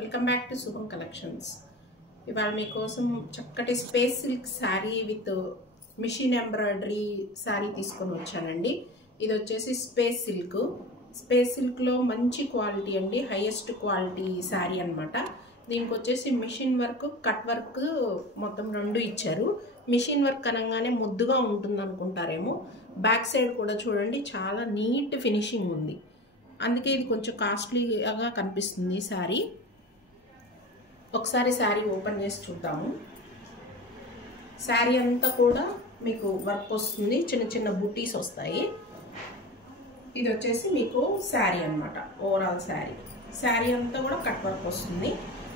Welcome back to Shubham collections. ఇవాళ మీకోసం చక్కటి space silk sari with machine embroidery sari తీసుకొని వచ్చానండి. ఇది వచ్చేసి స్పేస్ సిల్క్లో మంచి క్వాలిటీ అండి, హైయెస్ట్ క్వాలిటీ శారీ అనమాట. దీనికి వచ్చేసి మిషన్ వర్క్, కట్ వర్క్ మొత్తం రెండు ఇచ్చారు. మిషన్ వర్క్ అనగానే ముద్దుగా ఉంటుంది అనుకుంటారేమో, బ్యాక్ సైడ్ కూడా చూడండి చాలా నీట్ ఫినిషింగ్ ఉంది. అందుకే ఇది కొంచెం కాస్ట్లీగా కనిపిస్తుంది శారీ. ఒకసారి శారీ ఓపెన్ చేసి చూద్దాము. శారీ అంతా కూడా మీకు వర్క్ వస్తుంది, చిన్న చిన్న బుటీస్ వస్తాయి. ఇది వచ్చేసి మీకు శారీ అనమాట. ఓవరాల్ శారీ అంతా కూడా కట్ వర్క్ వస్తుంది.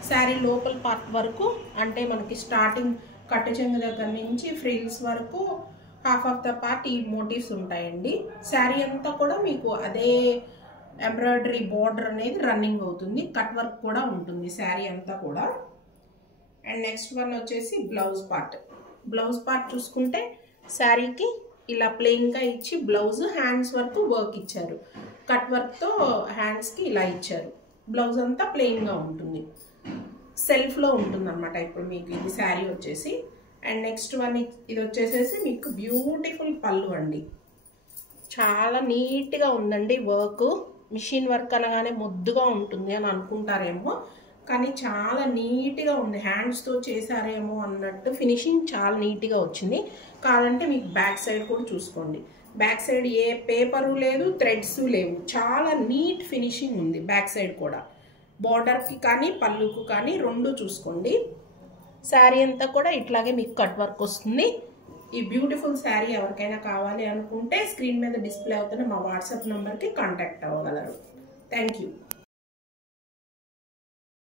శారీ లోపల పార్ట్ వరకు అంటే మనకి స్టార్టింగ్ కట్టు చెంగు దగ్గర నుంచి ఫ్రిల్స్ వరకు హాఫ్ ఆఫ్ ద పార్ట్ ఈ మోటివ్స్ ఉంటాయండి. శారీ అంతా కూడా మీకు అదే ఎంబ్రాయిడరీ బార్డర్ అనేది రన్నింగ్ అవుతుంది, కట్ వర్క్ కూడా ఉంటుంది శారీ అంతా కూడా. అండ్ నెక్స్ట్ వన్ వచ్చేసి బ్లౌజ్ పార్ట్ చూసుకుంటే శారీకి ఇలా ప్లెయిన్గా ఇచ్చి బ్లౌజ్ హ్యాండ్స్ వరకు వర్క్ ఇచ్చారు, కట్ వర్క్తో హ్యాండ్స్కి ఇలా ఇచ్చారు. బ్లౌజ్ అంతా ప్లెయిన్గా ఉంటుంది, సెల్ఫ్లో ఉంటుంది అనమాట. ఇప్పుడు మీకు ఇది శారీ వచ్చేసి. అండ్ నెక్స్ట్ వన్ ఇది వచ్చేసేసి మీకు బ్యూటిఫుల్ పళ్ళు అండి. చాలా నీట్గా ఉందండి వర్క్. మిషన్ వర్క్ అనగానే ముద్దుగా ఉంటుంది అని అనుకుంటారేమో, కానీ చాలా నీట్గా ఉంది. హ్యాండ్స్తో చేశారేమో అన్నట్టు ఫినిషింగ్ చాలా నీట్గా వచ్చింది. కావాలంటే మీకు బ్యాక్ సైడ్ కూడా చూసుకోండి. బ్యాక్ సైడ్ ఏ పేపరు లేదు, థ్రెడ్స్ లేవు, చాలా నీట్ ఫినిషింగ్ ఉంది. బ్యాక్ సైడ్ కూడా బార్డర్కి కానీ పళ్ళుకు కానీ రెండు చూసుకోండి. శారీ అంతా కూడా ఇట్లాగే మీకు కట్ వర్క్ వస్తుంది. ఈ బ్యూటిఫుల్ శారీ ఎవరికైనా కావాలి అనుకుంటే స్క్రీన్ మీద డిస్ప్లే అవుతున్న మా వాట్సాప్ నెంబర్కి కాంటాక్ట్ అవ్వగలరు. Thank you.